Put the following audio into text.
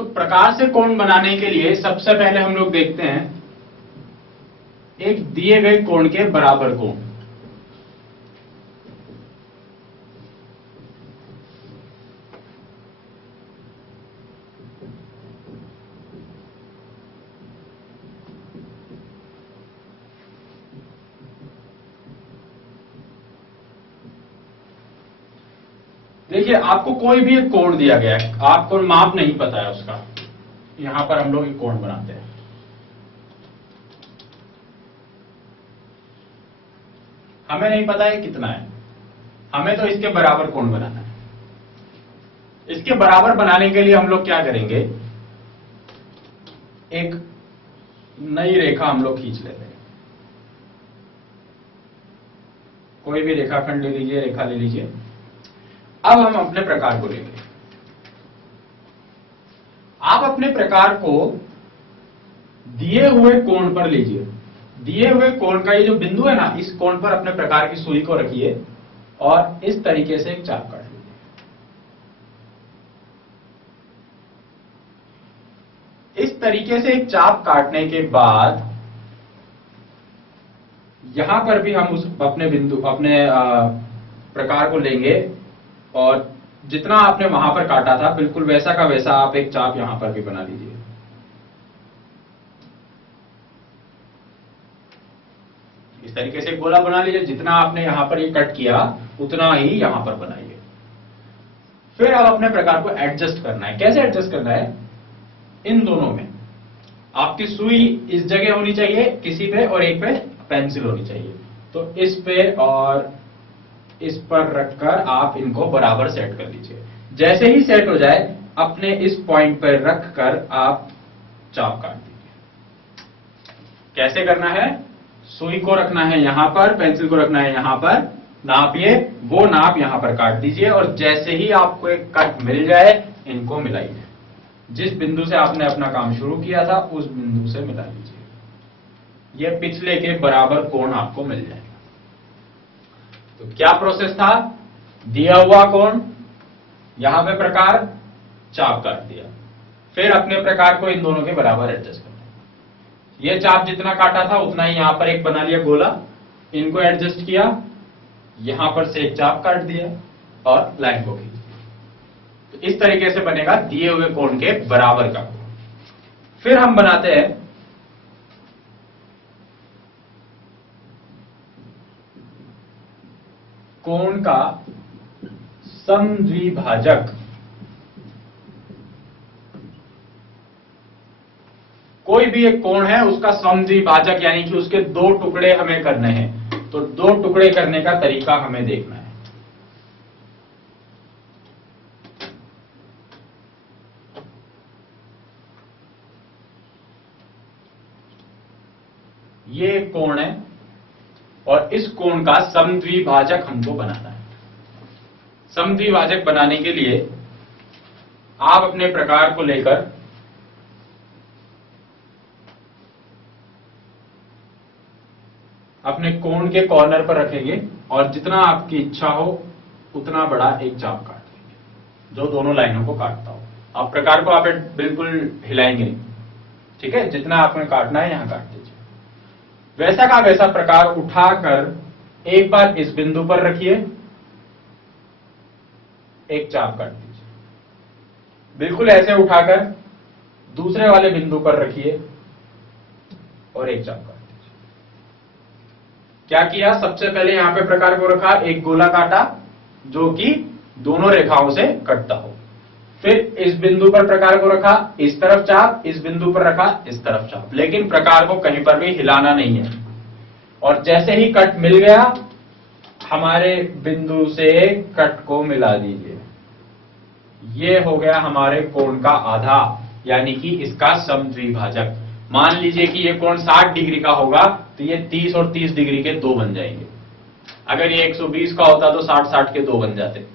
तो प्रकार से कोण बनाने के लिए सबसे पहले हम लोग देखते हैं एक दिए गए कोण के बराबर कोण। देखिए आपको कोई भी एक कोण दिया गया है, आपको माप नहीं पता है उसका, यहां पर हम लोग एक कोण बनाते हैं। हमें नहीं पता है कितना है, हमें तो इसके बराबर कोण बनाना है। इसके बराबर बनाने के लिए हम लोग क्या करेंगे, एक नई रेखा हम लोग खींच लेते हैं। कोई भी रेखाखंड ले लीजिए, रेखा ले लीजिए। अब हम अपने प्रकार को लेंगे। आप अपने प्रकार को दिए हुए कोण पर लीजिए। दिए हुए कोण का ये जो बिंदु है ना, इस कोण पर अपने प्रकार की सुई को रखिए और इस तरीके से एक चाप काट लीजिए। इस तरीके से एक चाप काटने के बाद यहां पर भी हम उस अपने प्रकार को लेंगे और जितना आपने वहां पर काटा था बिल्कुल वैसा का वैसा आप एक चाप यहां पर भी बना लीजिए। इस तरीके से एक गोला बना लीजिए, जितना आपने यहां पर ये कट किया उतना ही यहां पर बनाइए। फिर अब अपने प्रकार को एडजस्ट करना है। कैसे एडजस्ट करना है, इन दोनों में आपकी सुई इस जगह होनी चाहिए किसी पे, और एक पे पेंसिल होनी चाहिए। तो इस पे और इस पर रखकर आप इनको बराबर सेट कर लीजिए। जैसे ही सेट हो जाए अपने इस पॉइंट पर रखकर आप चाप काट दीजिए। कैसे करना है, सुई को रखना है यहां पर, पेंसिल को रखना है यहां पर, नापिए, वो नाप यहां पर काट दीजिए और जैसे ही आपको एक कट मिल जाए इनको मिलाइए। जिस बिंदु से आपने अपना काम शुरू किया था उस बिंदु से मिला लीजिए। यह पिछले के बराबर कोण आपको मिल जाएगा। तो क्या प्रोसेस था, दिया हुआ कोण, यहां पे प्रकार, चाप काट दिया, फिर अपने प्रकार को इन दोनों के बराबर एडजस्ट करना। यह चाप जितना काटा था उतना ही यहां पर एक बना लिया गोला, इनको एडजस्ट किया, यहां पर से एक चाप काट दिया और लाइन को खींच दिया। तो इस तरीके से बनेगा दिए हुए कोण के बराबर का कोण। फिर हम बनाते हैं कोण का समद्विभाजक। कोई भी एक कोण है उसका समद्विभाजक यानी कि उसके दो टुकड़े हमें करने हैं। तो दो टुकड़े करने का तरीका हमें देखना है। ये एक कोण है और इस कोण का समद्विभाजक हमको बनाना है। समद्विभाजक बनाने के लिए आप अपने प्रकार को लेकर अपने कोण के कॉर्नर पर रखेंगे और जितना आपकी इच्छा हो उतना बड़ा एक चाप काट लेंगे जो दोनों लाइनों को काटता हो। आप प्रकार को आप बिल्कुल हिलाएंगे नहीं, ठीक है। जितना आपने काटना है यहां काट दीजिए। वैसा का वैसा प्रकार उठाकर एक बार इस बिंदु पर रखिए, एक चाप काट दीजिए। बिल्कुल ऐसे उठाकर दूसरे वाले बिंदु पर रखिए और एक चाप काट दीजिए। क्या किया, सबसे पहले यहां पे प्रकार को रखा, एक गोला काटा जो कि दोनों रेखाओं से कटता हो। फिर इस बिंदु पर प्रकार को रखा, इस तरफ चाप, इस बिंदु पर रखा, इस तरफ चाप, लेकिन प्रकार को कहीं पर भी हिलाना नहीं है। और जैसे ही कट मिल गया हमारे बिंदु से कट को मिला दीजिए। ये हो गया हमारे कोण का आधा, यानी कि इसका समद्विभाजक। मान लीजिए कि ये कोण 60 डिग्री का होगा तो ये 30 और 30 डिग्री के दो बन जाएंगे। अगर ये 120 का होता तो 60-60 के दो बन जाते।